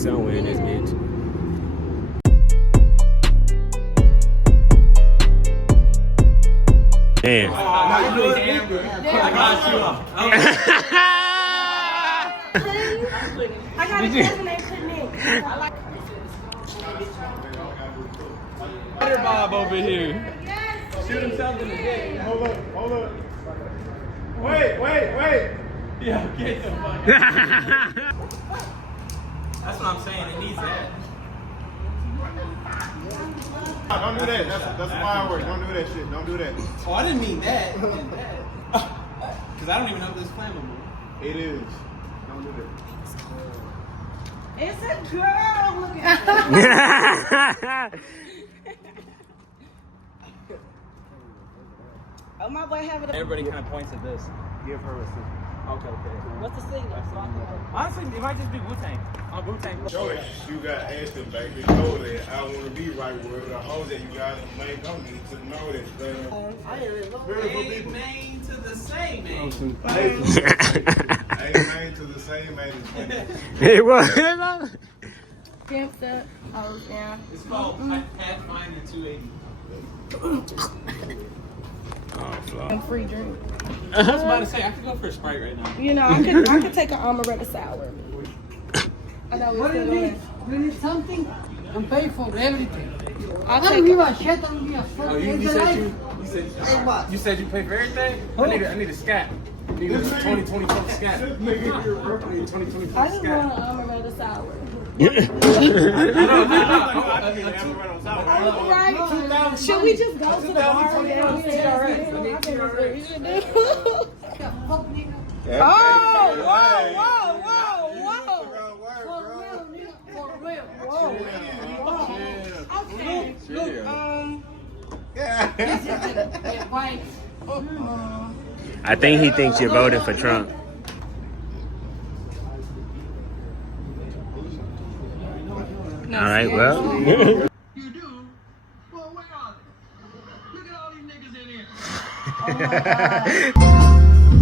somewhere in this bitch. Damn. I got you. I got a cousin named Nick. Water Bob over here. Shoot himself in the head. Hold up. Wait. Yeah, get the fuck. That's what I'm saying. It needs that. Don't do that. That's fireworks. Don't do that shit. Don't do that. Oh, I didn't mean that. Because I don't even know if this is flammable. It is. Don't do that. It's a girl. Look at her. Oh, my boy having a... Everybody kind of points at this. Give her a signal. Okay. What's the signal? Honestly, it might just be Wu-Tang. Wu-Tang. Joey, you got Ashton back. You know that I want to be right with the hoes that you got. Man, don't need to know that. Beautiful people. Main to the same man. Ain't man to the same man as me. It was. Pimped up. Oh, yeah. It's called Pathfinder 280. And free drink. I was about to say, I could go for a Sprite right now. You know, I could take an amaretto sour. I know What do you need? You need something? I'm paying for everything. I'll I don't take give a shit. I don't give a fuck. Oh, you said you pay for everything? I need a scat. I need a 2024 scat. I need a 2024 I just scat. want an amaretto sour. Right? Should we just go to the bar? Oh, For real. okay. Look, Why? I think he thinks you're voting for Trump. All right, well. You do? Well, where are they? Look at all these niggas in here. oh my God.